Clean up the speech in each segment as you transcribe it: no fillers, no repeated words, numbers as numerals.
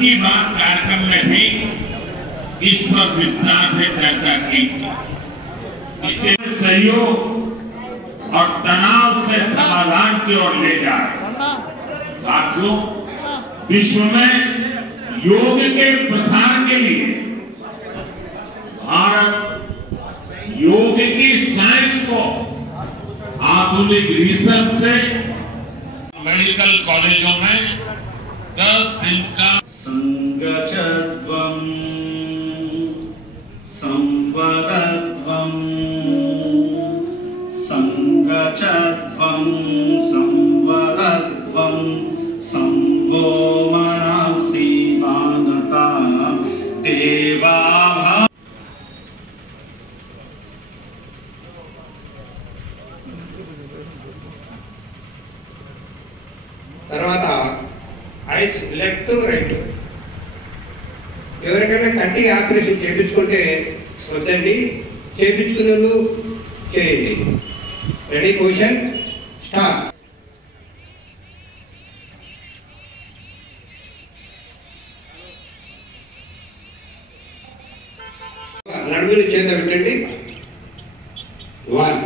की बात कार्यक्रम में भी इस पर विस्तार से चर्चा की। इसके सहयोग और तनाव से समाधान की ओर ले जाए। साथियों, विश्व में योग के प्रसार के लिए भारत योग की साइंस को आधुनिक रिसर्च से मेडिकल कॉलेजों में 10 दिन का संगचत्वं संवदत्वं संगचत्वं संवदत्वं संभो मनसि मानता देवा। తర్వాత ఐస్ లెఫ్ట్ టు రైట్. ఎవరికైనా కంటి ఆపరేషన్ చేయించుకుంటే వద్దండి, చేయించుకునే వాళ్ళు చేయండి. Ready, position, start. నడుముని చేత పెట్టండి. 1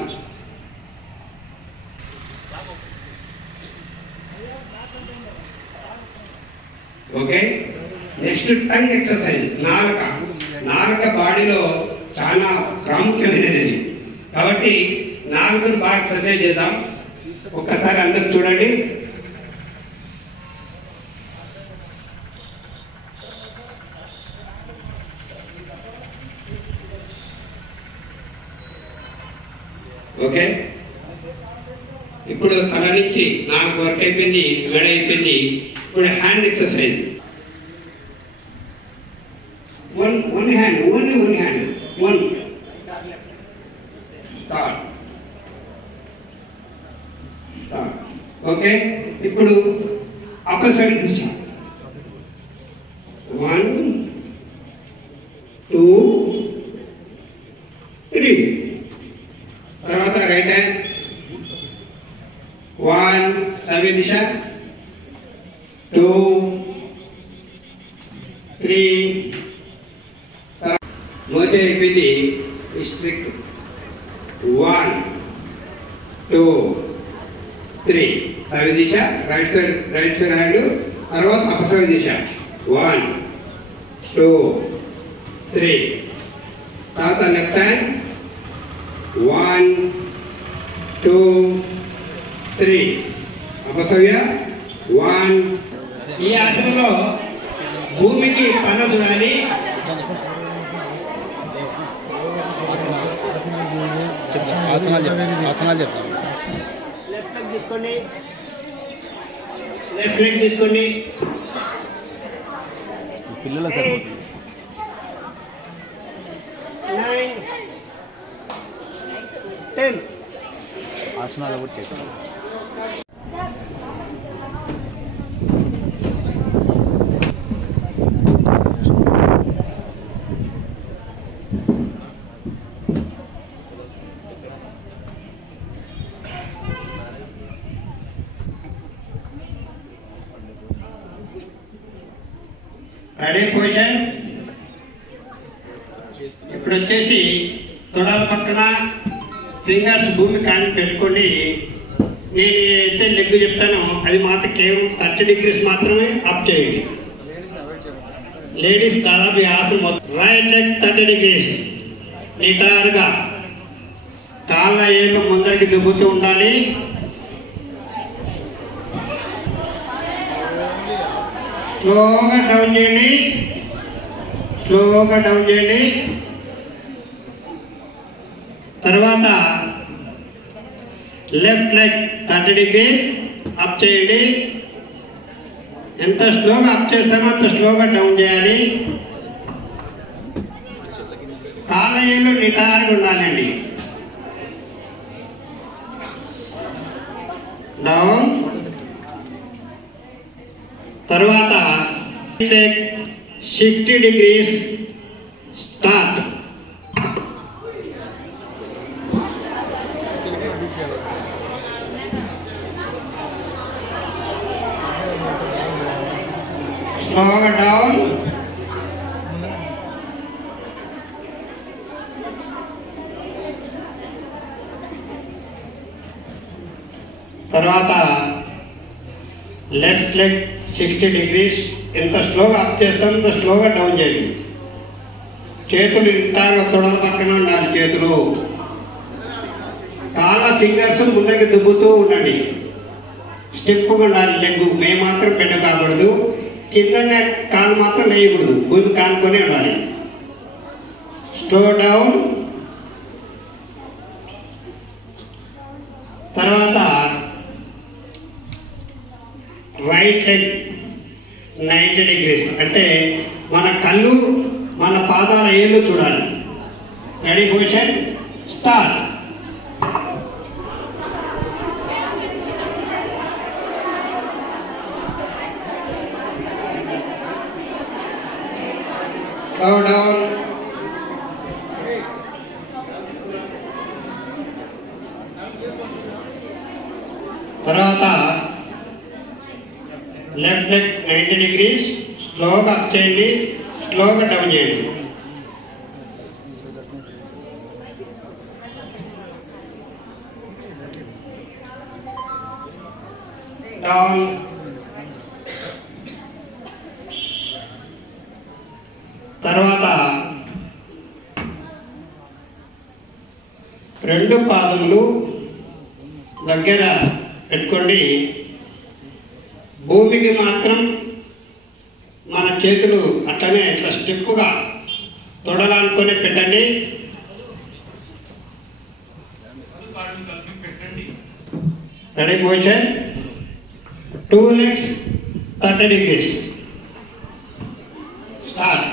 ఓకే. Next tongue exercise. నాలుక బాడీలో చాలా ప్రాముఖ్యమైనది, కాబట్టి నాలుగును బాగా ఎక్సర్సైజ్ చేద్దాం. ఒక్కసారి అందరు చూడండి. ఓకే, ఇప్పుడు తల నుంచి నాలుగు వరకు అయిపోయింది, మెడ అయిపోయింది. ఇప్పుడు hand exercise. one hand, only one hand. One. Start. Okay, ఇప్పుడు అప్పర్ సైడ్ దిశ. 1 2 3. తర్వాత రైట్ హ్యాండ్. 1 సవ్య దిశ. 2 3. మోచే అయిపోయింది. స్ట్రిక్ట్. 1 2 3. సవ్య దిశ, రైట్ సైడ్ హ్యాండ్. తర్వాత అపసవ్య దిశ. 1 2 3. తర్వాత లెఫ్ట్ హ్యాండ్. 1 2 3. అపసవ్య 1. ఈ ఆసనంలో భూమికి పన్ను చూడాలి. ఆసనాలు చెప్తాను. లెఫ్ట్ లెగ్ తీసుకోండి, లెఫ్ట్ లెగ్ తీసుకోండి. పిల్లల 9 10. ఆసనాలు కూడా చేస్తాను. Ready, position. ఇప్పుడు వచ్చేసి తొడల పక్కన ఫింగర్స్ భూమి కాని పెట్టుకోండి. నేను అయితే లెగ్ చెప్తాను, అది మాత్రం కేవలం 30 degrees మాత్రమే అప్ చేయండి. లేడీస్ దాదాపు 50 మొత్తం. రైట్ లెగ్ 30 degrees నిటారుగా, కాళ్ళ ఏళ్ళు ముందరికి దిగుతూ ఉండాలి. స్లోగా డౌన్ చేయండి, స్లోగా డౌన్ చేయండి. తర్వాత లెఫ్ట్ లెగ్ 30 degrees అప్ చేయండి. ఎంత స్లోగా అప్ చేస్తామో అంత స్లోగా డౌన్ చేయాలి. కాళ్ళ ఏళ్ళు నిటారుగా ఉండాలండి. డౌన్. తర్వాత 60 degrees స్టార్ట్. స్లోగా డౌన్, తర్వాత లెఫ్ట్ లెగ్ 60 degrees. ఎంత స్లోగా అప్ చేస్తాం అంత స్లోగా డౌన్ చేయండి. చేతులు ఇంటాగా తొడల పక్కన ఉండాలి. చేతులు కాళ్ళ ఫింగర్స్ ముందుకు దుబ్బుతూ ఉండండి. స్టిఫ్గా ఉండాలి. లెగ్ మేము మాత్రం బెండ్ కాకూడదు. కిందనే కాలు మాత్రం వేయకూడదు. భూమి కానుకొని ఉండాలి. Slow down. తర్వాత రైట్ లెగ్ 90 degrees. అంటే మన కళ్ళు మన పాదాల ఏళ్ళు చూడాలి. Ready position start. Slow down. తర్వాత లెఫ్ట్ లెగ్ 90 degrees. స్లోగా అప్ చేయండి, స్లోగా డౌన్ చేయండి. డౌన్. తర్వాత రెండు పాదములు దగ్గర పెట్టుకోండి. భూమికి మాత్రం మన చేతులు అట్లనే ఇట్లా స్టిఫ్గా తొడలానుకొని పెట్టండి. Ready position 2 legs 30 degrees. Start.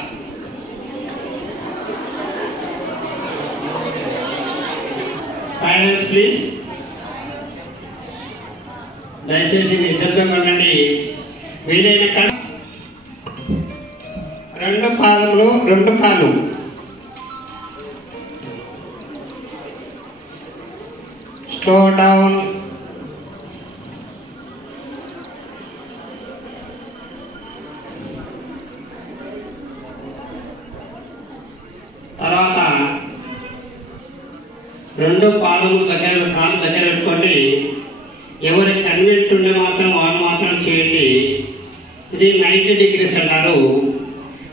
Silence please. దయచేసి నిశ్శబ్దంగా ఉండండి. వీలైన రెండు పాదములు రెండు కాళ్ళు స్లో డౌన్. తర్వాత రెండు పాదములు దగ్గర కాళ్ళు దగ్గర పెట్టుకోండి. ఎవరికి కన్వీనెంట్ ఉండే మాత్రం వాళ్ళు మాత్రం చేయండి. ఇది 90 degrees అంటారు.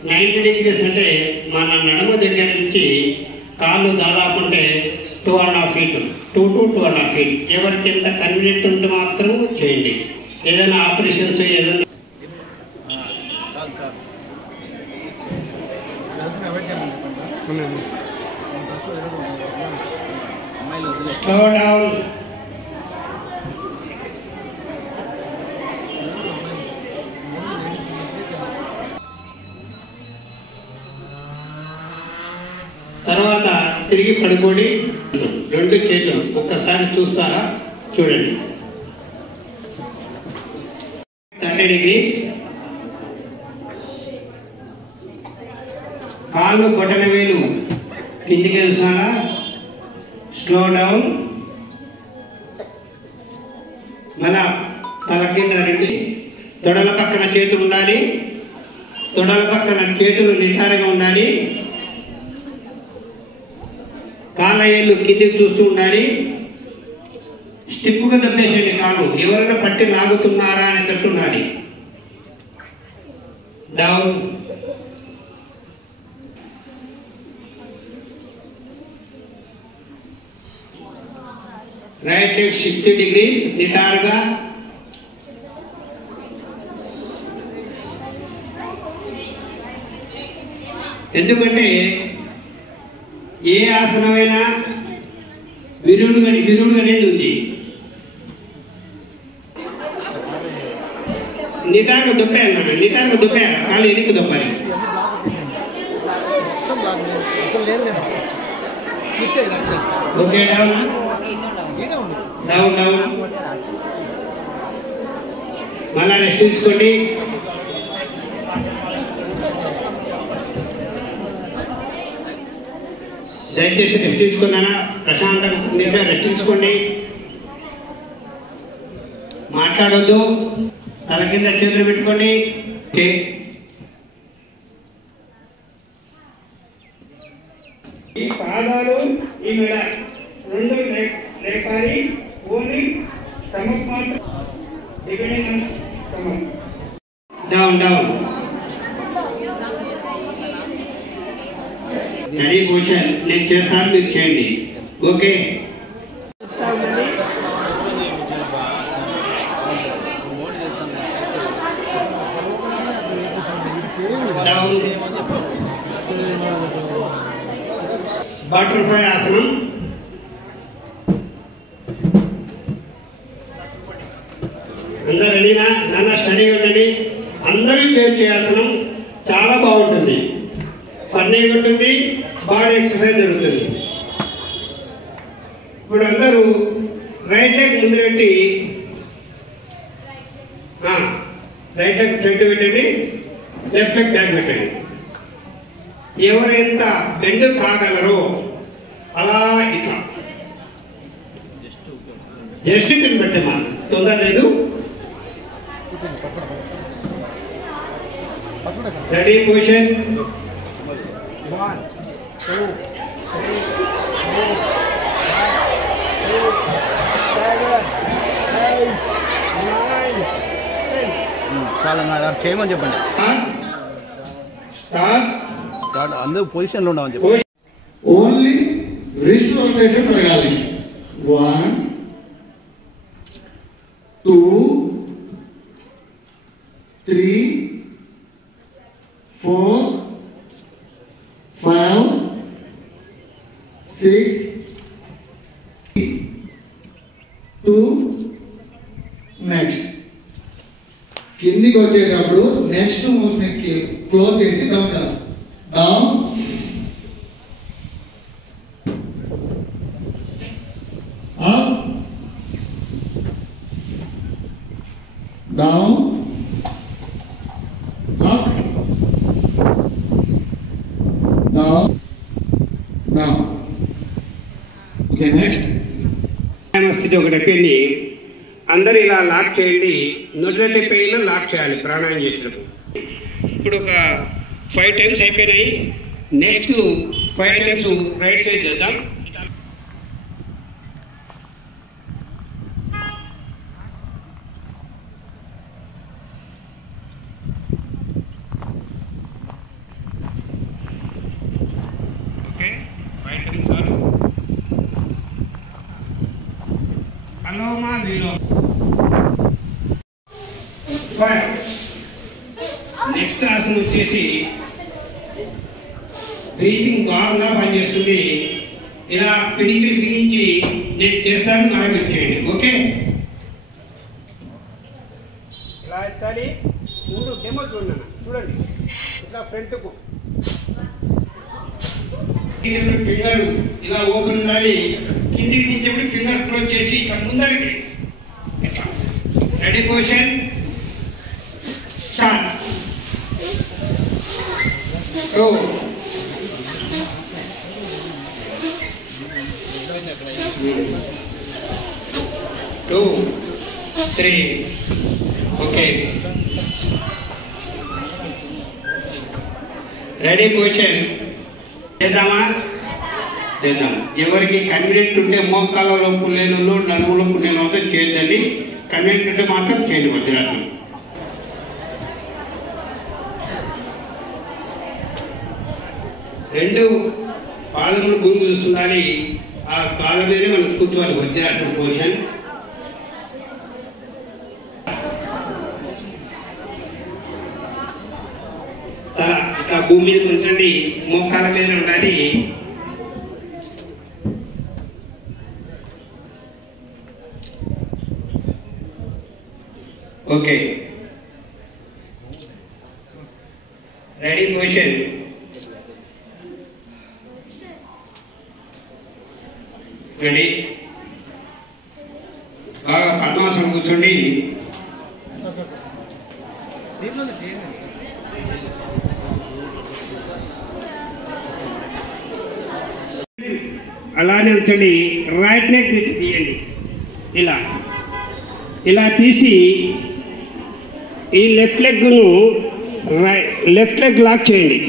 90 degrees అంటే మన నడుము దగ్గర నుంచి కాళ్ళు దాదాపు ఉంటే 2.5 feet, 2 to 2.5 feet. ఎవరికి ఎంత కన్వీనెంట్ ఉంటే మాత్రం చేయండి. ఏదైనా ఆపరేషన్స్ ఏదైనా స్లో డౌన్. తర్వాత తిరిగి పడుకోండి. రెండు చేతులు ఒక్కసారి చూస్తారా? చూడండి. 30 degrees. కాళ్ళు బొటన వేలు కిందికి వెళ్తున్నారా? Slow down. మన తల కింద రెండు తొడల పక్కన చేతులు ఉండాలి. తొడల పక్కన చేతులు నిటారుగా ఉండాలి. కాళ్ళ ఏళ్ళు కిందికి చూస్తూ ఉండాలి. స్టిప్గా దబ్బేసేయండి కాలు. ఎవరైనా పట్టి లాగుతున్నారా అనేటట్టు ఉండాలి. డౌన్. రైట్ లెగ్ 60 degrees నిటారుగా. ఎందుకంటే ఏ ఆసనమైనా విరుడు అనేది ఉంది. నిటారుగా దుప్పాయన్నాడు. నిటారుగా దుప్పాయ కాళ్ళు ఎనికి దుప్పాలి. Okay down down down. మళ్ళా రెస్ట్ తీసుకోండి. దయచేసి రెస్ట్ తీసుకున్నానా? ప్రశాంతంగా రెస్ట్ తీసుకోండి. మాట్లాడొద్దు. తల కింద చేతులు పెట్టుకోండి. ఓకే పాదాలు ఈ మెడ రెండు లేపాలి. ఓన్లీ స్టమక్ మాత్రం depending stomach. Down down. Ready position. నేను చేస్తాను, మీరు చేయండి. ఓకే. డౌన్. బటర్ఫ్లై ఆసనం. అందరూ రెడీనా? నాన్న స్టడీగా ఉండండి. అందరూ చేయొచ్చే ఆసనం. చాలా బాగుంటుంది, ఫన్నీగా ఉంటుంది, బాడీ ఎక్సర్సైజ్ జరుగుతుంది. ఇప్పుడు అందరూ రైట్ లెగ్ ముందు పెట్టి, రైట్ లెగ్ ఫ్రంట్ పెట్టండి, లెఫ్ట్ లెగ్ బ్యాక్ పెట్టండి. ఎవరు ఎంత బెండ్ కాగలరో అలా ఇట్లా జస్ట్ ఇట్లా పెట్టమ్మా, తొందర లేదు. Ready position. 1 2 3 4 5 6 7 8 9 చాలా చేయమని చెప్పండి. స్టార్ట్. అందరూ పొజిషన్లో ఉండమని చెప్పండి. ఓన్లీ రిస్ట్ రొటేషన్ జరగాలి. 1 2 3 4 5 6 2 నెక్స్ట్. కిందికి వచ్చేటప్పుడు నెక్స్ట్ మూవ్మెంట్ కి క్లోజ్ చేసి డౌన్ చేయాలి. Down up down up down down. Okay next. స్థితి ఒకటి అయిపోయింది. అందరూ ఇలా లాక్ చేయండి. నొడ్లెట్టి పైన లాక్ చేయాలి ప్రాణాయామం చేసినప్పుడు. ఇప్పుడు ఒక 5 టైమ్స్ అయిపోయినాయి. నెక్స్ట్ 5 టైమ్స్ రైట్ సైడ్ చేద్దాం. ఓకే, 5 టైమ్స్ చాలు. Aloma Vilo. నెక్స్ట్ ఆసనం వచ్చేసి బ్రీతింగ్ బాగా పనిచేస్తుంది. ఇలా పిడికిలు బిగించి నేను చేస్తాను, మనం చేయండి. ఓకే, ఇలా ఎత్తాలి. ముందు డెమో చూడండి, చూడండి. ఇట్లా ఫ్రంట్కు ఫింగర్ ఇలా ఓపెన్ ఉండాలి. కిందికి దించేప్పుడు ఫింగర్ క్లోజ్ చేసి ఇట్లా ముందరికి. Ready position. Start. 2 2 3. Okay, ready position. చేద్దామా? చేద్దాం. ఎవరికి కన్వీనియంట్ ఉంటే మోకాళ్ళ లోపు లేను, నడుము లోపు నేను అవుతా చేయొద్దండి. కన్వీనియంట్ ఉంటే మాత్రం చేయండి. వజ్రాసనం. రెండు పాదములు భూమి చూస్తుండాలి. ఆ కాళ్ళ మీదే మనం కూర్చోవాలి. వజ్రాసనం పొజిషన్. తల ఇట్లా భూమి మీద ఉంచండి, మోకాళ్ళ మీద ఉండాలి. Okay, ready position. రెడీ. బాగా పద్మాసనం కూర్చోండి. అలానే ఉంచండి. రైట్ నెక్ తీయండి. ఇలా ఇలా తీసి ఈ లెఫ్ట్ లెగ్ను లెఫ్ట్ లెగ్ లాక్ చేయండి.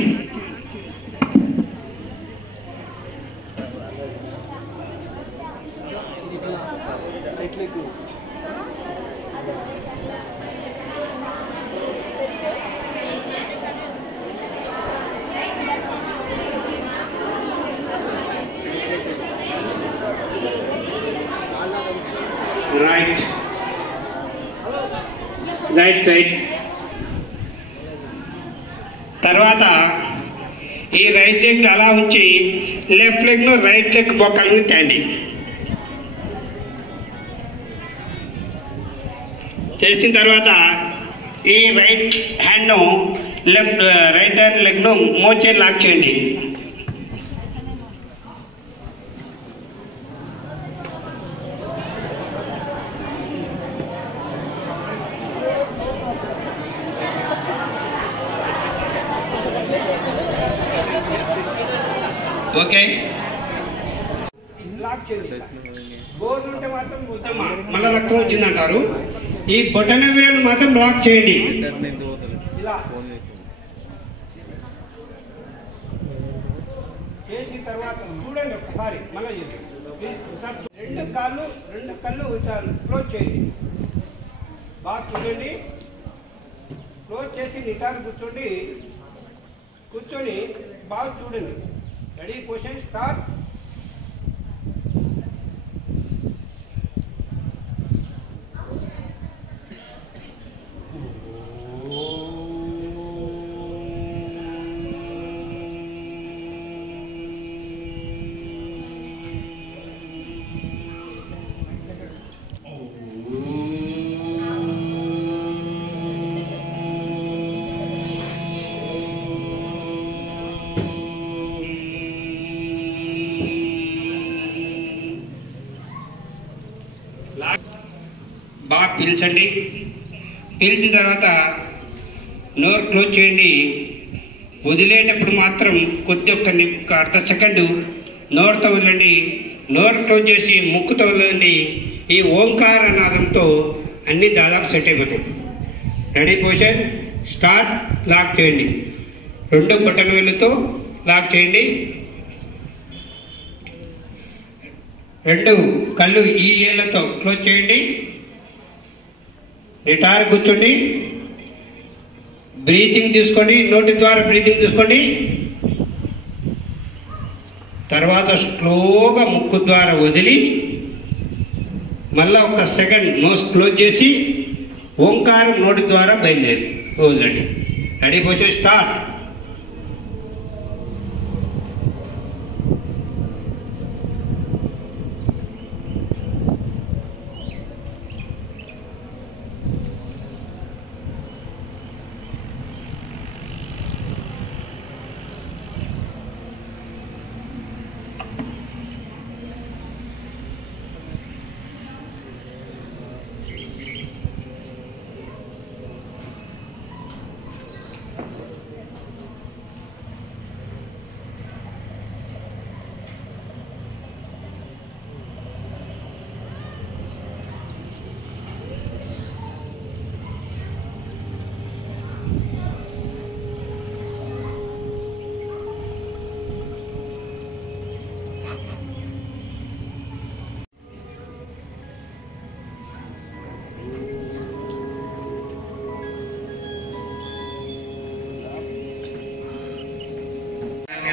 Right right. తర్వాత ఈ రైట్ లెగ్ అలా ఉంచి లెఫ్ట్ లెగ్ను రైట్ లెగ్ బొక్కలను తేండి. చేసిన తర్వాత ఈ రైట్ హ్యాండ్ను రైట్ హ్యాండ్ లెగ్ను మోచే లాక్ చేయండి. ఓకే, లాక్ చేయండి. బోర్డు ఉంటే మాత్రం మళ్ళీ రక్తం వచ్చిందంటారు. ఈ బొటన వేలు మాత్రం లాక్ చేయండి. ఇలా చేసిన తర్వాత చూడండి ఒకసారి, మళ్ళీ ప్లీజ్ ఒకసారి రెండు కళ్ళు క్లోజ్ చేయండి. బాగా చూడండి. క్లోజ్ చేసి నిటారు కూర్చొని బాగా చూడండి. Ready, position start. బాగా పీల్చండి. పీల్చిన తర్వాత నోరు క్లోజ్ చేయండి. వదిలేటప్పుడు మాత్రం ఒక అర్ధ సెకండు నోరుతో వదలండి. నోరు క్లోజ్ చేసి ముక్కుతో వదలండి. ఈ ఓంకార నాదంతో అన్ని దాదాపు సెట్ అయిపోతాయి. Ready, position start. లాక్ చేయండి. రెండు బటన్ వేళ్ళతో లాక్ చేయండి. రెండు కళ్ళు ఈ ఏళ్ళతో క్లోజ్ చేయండి. నిటారు కూర్చోండి. బ్రీతింగ్ తీసుకోండి. నోటి ద్వారా బ్రీతింగ్ తీసుకోండి. తర్వాత స్లోగా ముక్కు ద్వారా వదిలి మళ్ళా ఒక సెకండ్ నోస్ క్లోజ్ చేసి ఓంకారం నోటి ద్వారా వదలండి. Ready, position start.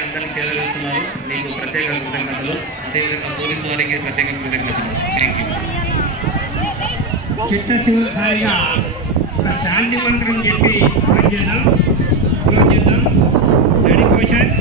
అందరినీ చేరవేస్తున్నారు. మీకు ప్రత్యేక కృతజ్ఞతలు. అదేవిధంగా పోలీసు వారికి ప్రత్యేక కృతజ్ఞతలు. Thank you. చిట్టచివరిసారిగా ఒక శాంతి మంత్రం చెప్పి క్లోజ్ చేద్దాం. Ready, position.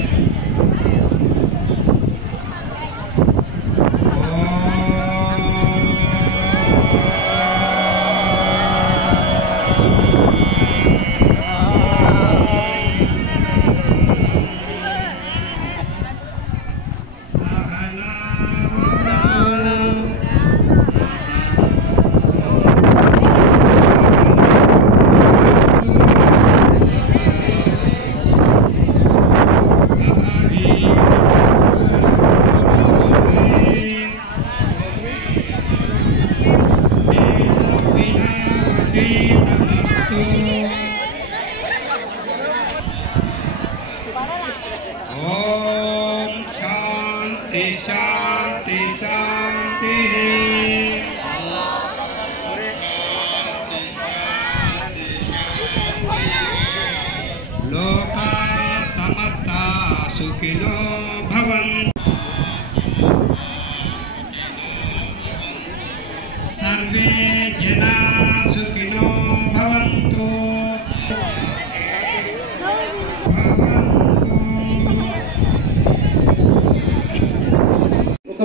ఓం శాంతి శాంతి శాంతి. లోకా సమస్తా సుఖినో భవంతు. సర్వే జనా సుఖినో భవంతు.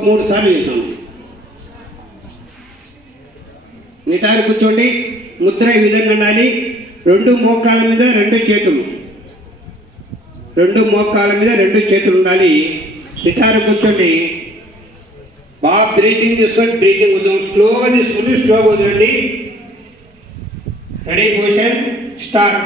3 సార్లు చేద్దాం. నిటారు కూర్చోండి. ముద్ర ఈ విధంగా ఉండాలి. 2 మోకాల మీద 2 చేతులు, 2 మోకాల మీద 2 చేతులు ఉండాలి. నిటారు కూర్చోండి. బాగా బ్రీతింగ్ తీసుకోండి. బ్రీతింగ్ వద్దాం. స్లోగా తీసుకుంటే స్లోగా వదలండి. Ready position start.